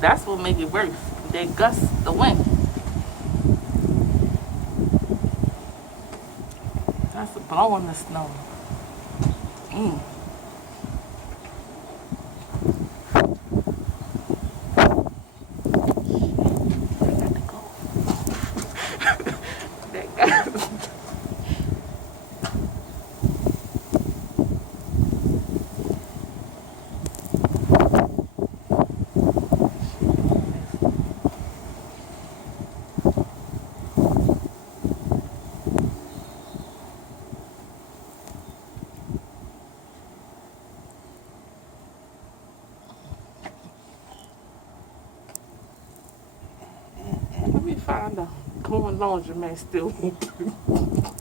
That's what make it worse. They gust the wind. That's blowing the snow. Mm. They got to go. They got Let me find out. Going laundromat still open.